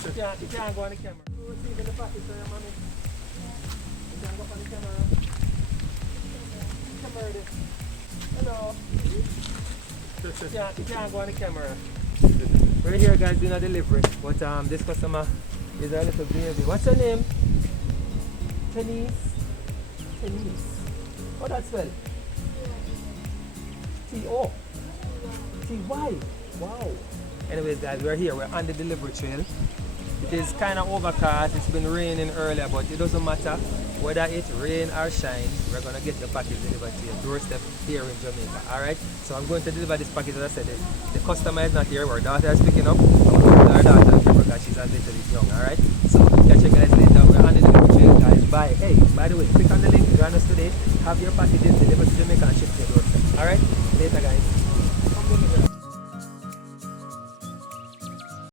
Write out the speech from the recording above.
You can't go on the camera. You see the package for your mommy. You can't go on the camera. Camera there. Hello. You can't go on the camera. We're here guys doing a delivery, but this customer is a little baby. What's her name? Tenise. How that spell? T-O. T-Y. Wow. Anyways guys, we're here. We're on the delivery trail. It is kind of overcast. It's been raining earlier, but it doesn't matter whether it rain or shine. We're going to get your package delivered to your doorstep here in Jamaica. Alright? So I'm going to deliver this package. As I said, the customer is not here. Our daughter is picking up. I'm going to our daughter because she's a little bit young. Alright? So catch you guys later. We're on the delivery trail guys. Bye. Hey, by the way, click on the link. Join us today. Have your packages delivered to Jamaica and shipped to your doorstep. Alright? Later guys.